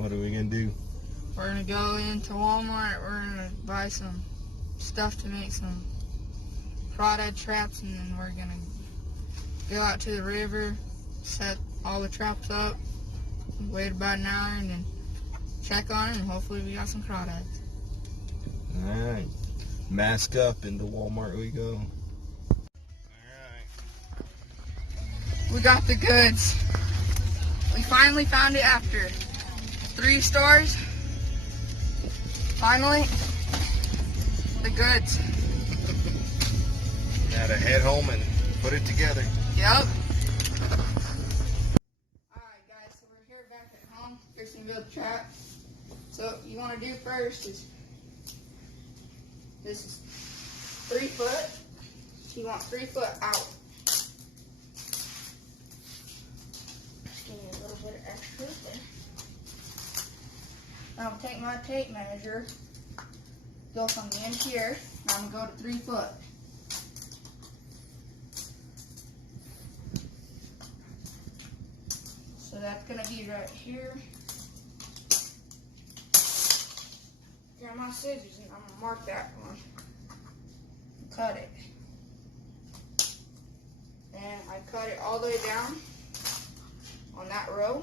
What are we gonna do? We're gonna go into Walmart. We're gonna buy some stuff to make some crawdad traps, and then we're gonna go out to the river, set all the traps up, wait about an hour, and then check on it, and hopefully we got some crawdads. Alright. Mask up, into Walmart we go. We got the goods. We finally found it after 3 stores. Finally, the goods. Now to head home and put it together. Yep. Alright guys, so we're here back at home. Here's some build trap. So what you want to do first is, this is 3 foot. You want 3 foot out. Just give me a little bit of extra there. Now I'm take my tape measure, go from the end here, now I'm going to go to 3 foot. So that's going to be right here. Got my scissors and I'm going to mark that one. Cut it. And I cut it all the way down on that row.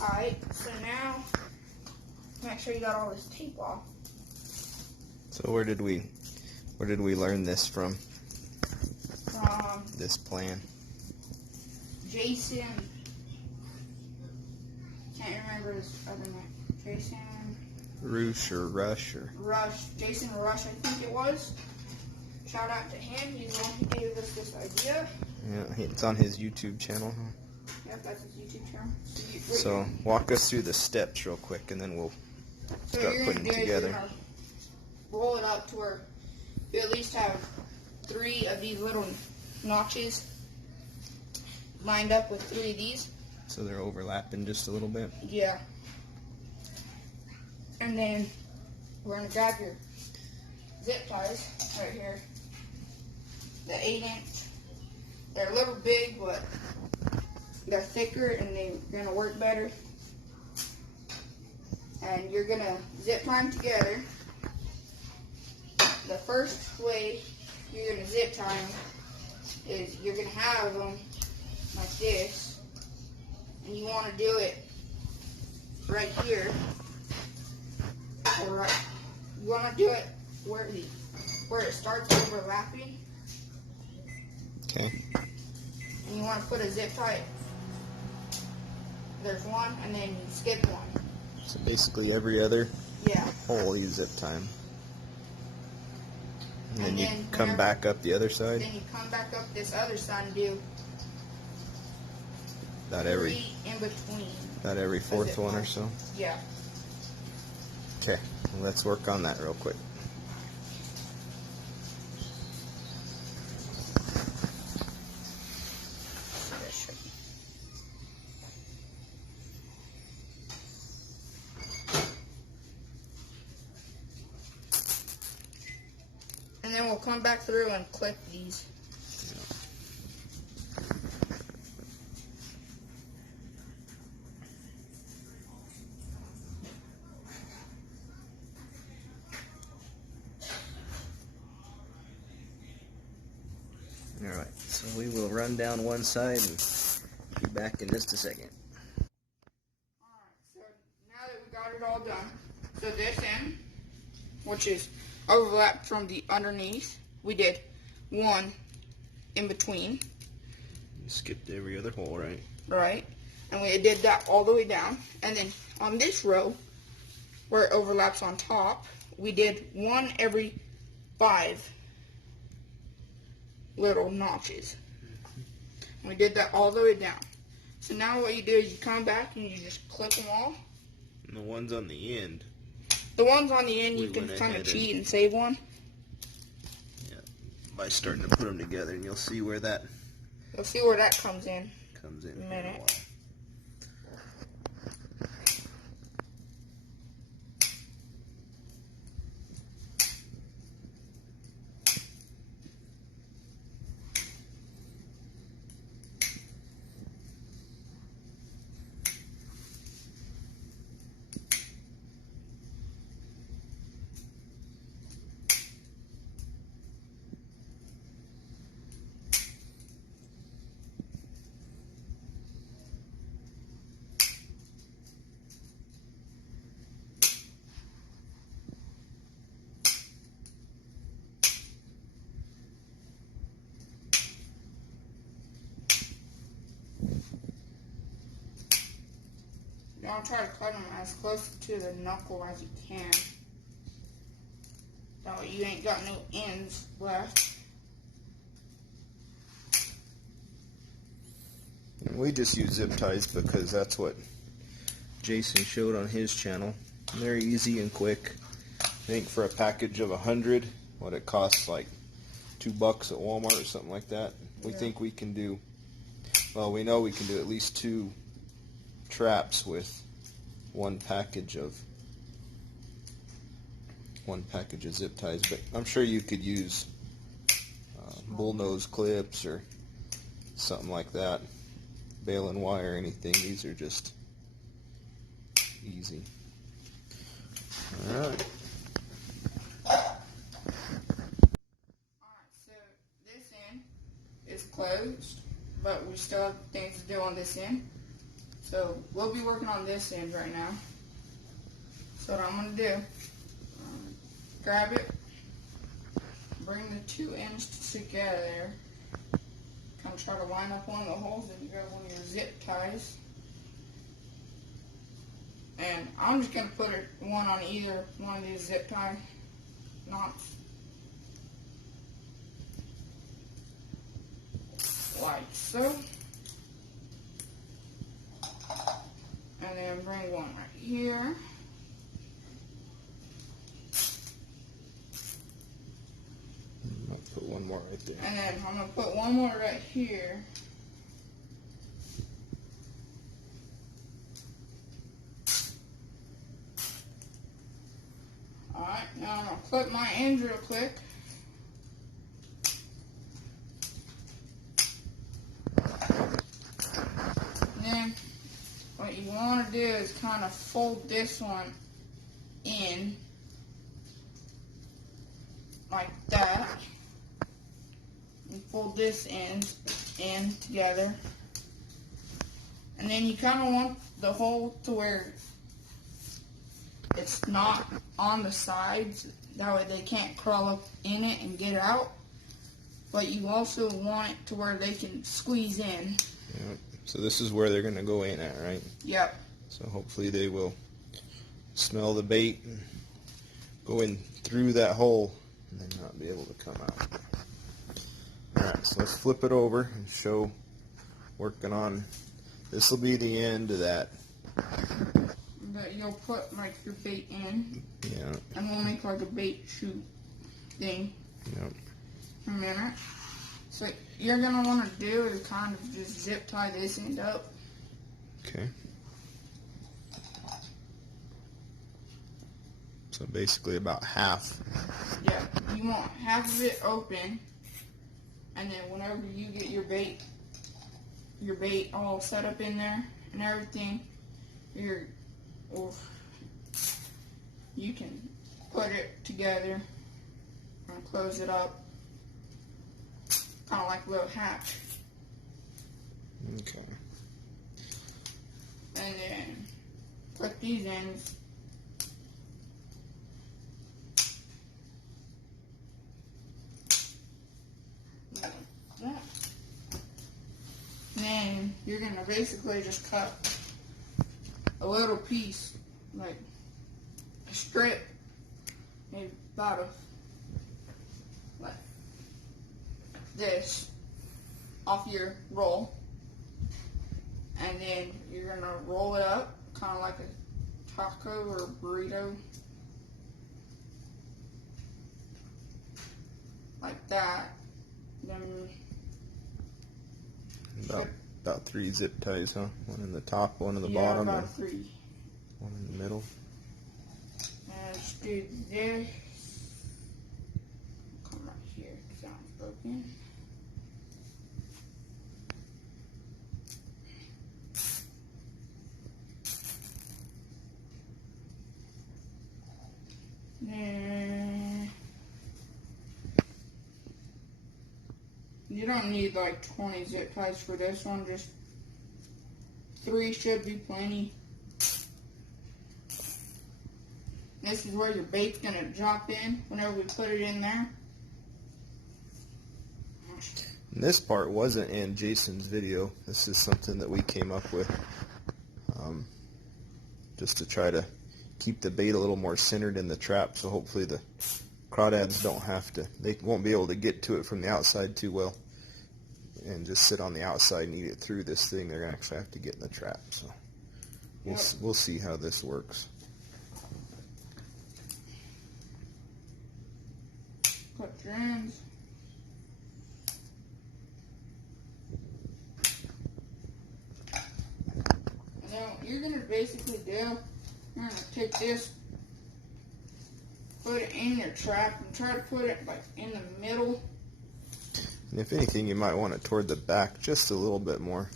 Alright, so now make sure you got all this tape off. So where did we learn this from? From This plan. Jason. Can't remember his other name. Jason Rush. Rush. Jason Rush, I think it was. Shout out to him. He's the one who gave us this idea. Yeah, it's on his YouTube channel. Huh? Yep, that's his YouTube channel. So walk us through the steps real quick, and then we'll start putting it together. Roll it up to where you at least have 3 of these little notches lined up with 3 of these. So they're overlapping just a little bit. Yeah. And then we're going to grab your zip ties right here. The 8-inch. They're a little big, but they're thicker and they're going to work better. And you're going to zip tie them together. The first way you're going to zip tie them is you're going to have them like this. And you want to do it right here. Or right. You want to do it where it starts overlapping. Okay. And you want to put a zip tie. There's one, and then you skip one. So basically every other Yeah. hole you zip time. And then you come back up the other side? Then you come back up this other side and do About 3 in between. About every 4th one or so? Yeah. Okay, well, let's work on that real quick. And then we'll come back through and clip these. Alright, so we will run down one side and be back in just a second. Alright, so now that we got it all done, so this end, which is overlapped from the underneath, we did 1 in between. You skipped every other hole, right? Right, and we did that all the way down. And then on this row, where it overlaps on top, we did 1 every 5 little notches. We did that all the way down. So now what you do is you come back and you just clip them all. And the ones on the end. The ones on the end, We you can went kind of ahead cheat and save one. Yeah, by starting to put them together, and you'll see where that You'll see where that comes in. comes in. A minute. You want to try to cut them as close to the knuckle as you can. That way you ain't got no ends left. And we just use zip ties because that's what Jason showed on his channel. They're easy and quick. I think for a package of 100, what it costs like $2 at Walmart or something like that. We think we can do, well, we know we can do at least 2 traps with one package of zip ties, but I'm sure you could use bullnose clips or something like that, baling wire, anything. These are just easy. Alright. Alright, so this end is closed, but we still have things to do on this end. So we'll be working on this end right now. So what I'm going to do, grab it, bring the 2 ends together, kind of try to line up one of the holes, and you grab one of your zip ties. And I'm just going to put one on either one of these zip tie knots. Like so. And then bring one right here. I'll put one more right there. And then I'm going to put one more right here. Alright, now I'm going to clip my ends real quick. And then what you want to do is kind of fold this one in like that. And fold this end in together. And then you kind of want the hole to where it's not on the sides. That way they can't crawl up in it and get out. But you also want it to where they can squeeze in. Yep. So this is where they're going to go in at, right? Yep. So hopefully they will smell the bait and go in through that hole and then not be able to come out. Alright, so let's flip it over and show working on, this will be the end of that. That you'll put like your bait in. Yeah. And we'll make like a bait shoot thing. Yep. In a minute. So what you're going to want to do is kind of just zip tie this end up. Okay. So basically about half. Yeah, you want half of it open, and then whenever you get your bait all set up in there and everything, you can put it together and close it up, kind of like a little hatch. Okay. And then put these ends. Like that. Then you're going to basically just cut a little piece, like a strip, maybe about like this. off your roll, and then you're gonna roll it up, kind of like a taco or a burrito, like that. Then about 3 zip ties, huh? One in the top, one in the yeah, bottom, about and 3. one in the middle. And let's do this. Come right here, because that one's broken. Then you don't need like 20 zip ties for this one, just 3 should be plenty. This is where your bait's gonna drop in whenever we put it in there. And this part wasn't in Jason's video. This is something that we came up with just to try to keep the bait a little more centered in the trap, so hopefully the crawdads they won't be able to get to it from the outside too well and just sit on the outside and eat it through this thing. They're going to actually have to get in the trap, so we'll see how this works. Cut your ends. Now you're going to basically do, you're going to take this, put it in your trap, and try to put it like in the middle. And if anything, you might want it toward the back just a little bit more.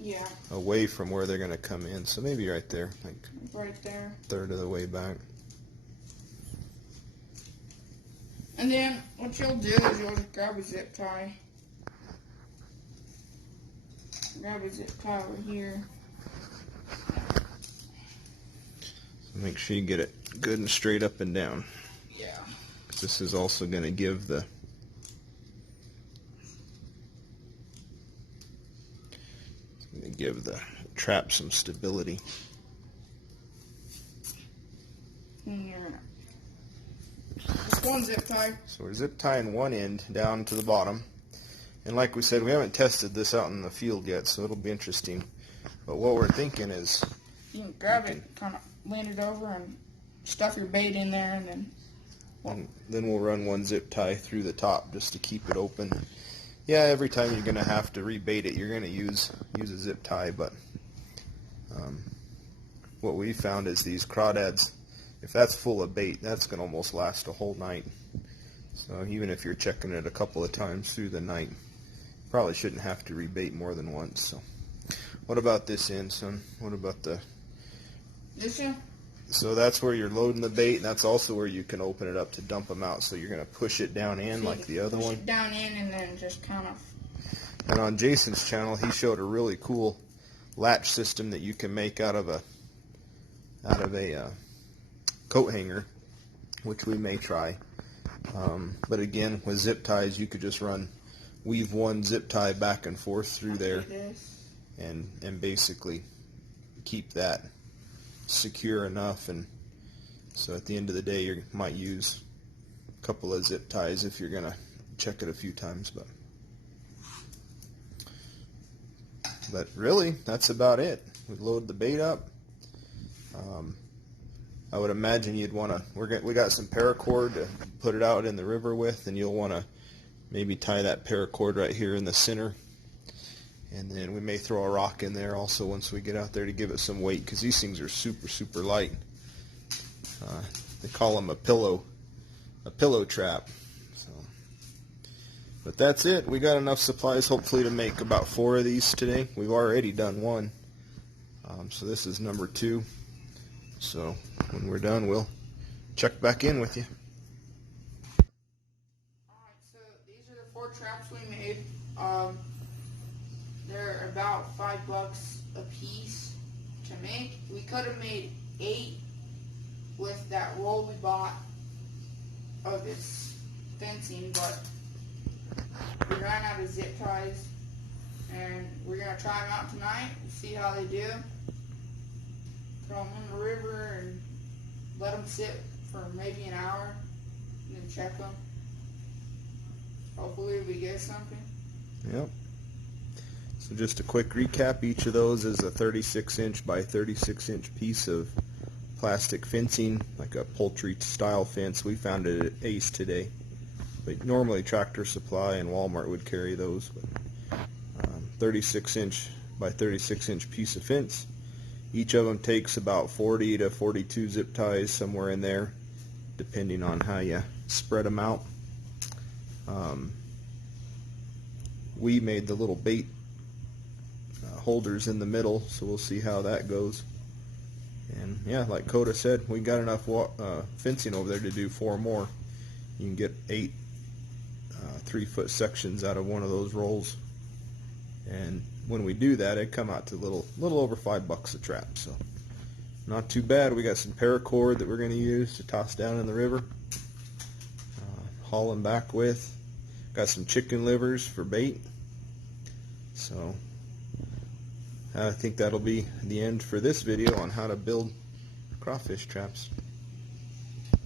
Yeah. Away from where they're going to come in. So maybe right there, like right there. Third of the way back. And then what you'll do is you'll just grab a zip tie. Grab a zip tie over here. So make sure you get it good and straight up and down. Yeah. This is also going to give the trap some stability. Just one zip tie. So we're zip tying one end down to the bottom. And like we said, we haven't tested this out in the field yet, so it'll be interesting. But what we're thinking is you can grab it, kind of lean it over, and stuff your bait in there, and then we'll run one zip tie through the top just to keep it open. Yeah, every time you're going to have to rebait it, you're going to use a zip tie, but what we found is these crawdads, if that's full of bait, that's going to almost last a whole night. So even if you're checking it a couple of times through the night, you probably shouldn't have to rebait more than once. So what about this end, son? What about this end? So that's where you're loading the bait, and that's also where you can open it up to dump them out. So you're going to push it down in like the other one. Push it down in and then just kind of. And on Jason's channel, he showed a really cool latch system that you can make out of a coat hanger, which we may try. But again, with zip ties, you could just weave one zip tie back and forth through there, and basically keep that secure enough. And so at the end of the day, you might use a couple of zip ties if you're gonna check it a few times. But really, that's about it. We load the bait up. I would imagine you'd want to. We got some paracord to put it out in the river with, and you'll want to maybe tie that paracord right here in the center. And then we may throw a rock in there also once we get out there to give it some weight, because these things are super, super light. They call them a pillow trap. So, but that's it. We got enough supplies hopefully to make about 4 of these today. We've already done 1. So this is number 2. So when we're done, we'll check back in with you. Alright, so these are the 4 traps we made. They're about $5 a piece to make. We could have made 8 with that roll we bought of this fencing, but we ran out of zip ties, and we're going to try them out tonight, see how they do. Throw them in the river and let them sit for maybe an hour, and then check them. Hopefully we get something. Yep. So just a quick recap, each of those is a 36-inch by 36-inch piece of plastic fencing, like a poultry style fence. We found it at Ace today, but normally Tractor Supply and Walmart would carry those. But 36-inch by 36-inch piece of fence. Each of them takes about 40 to 42 zip ties, somewhere in there, depending on how you spread them out. We made the little bait holders in the middle, so we'll see how that goes. And yeah, like Koda said, we got enough fencing over there to do 4 more. You can get 8 3-foot sections out of one of those rolls, and when we do that, it come out to little over $5 a trap. So not too bad. We got some paracord that we're going to use to toss down in the river, haul them back with. Got some chicken livers for bait. So I think that'll be the end for this video on how to build crawfish traps.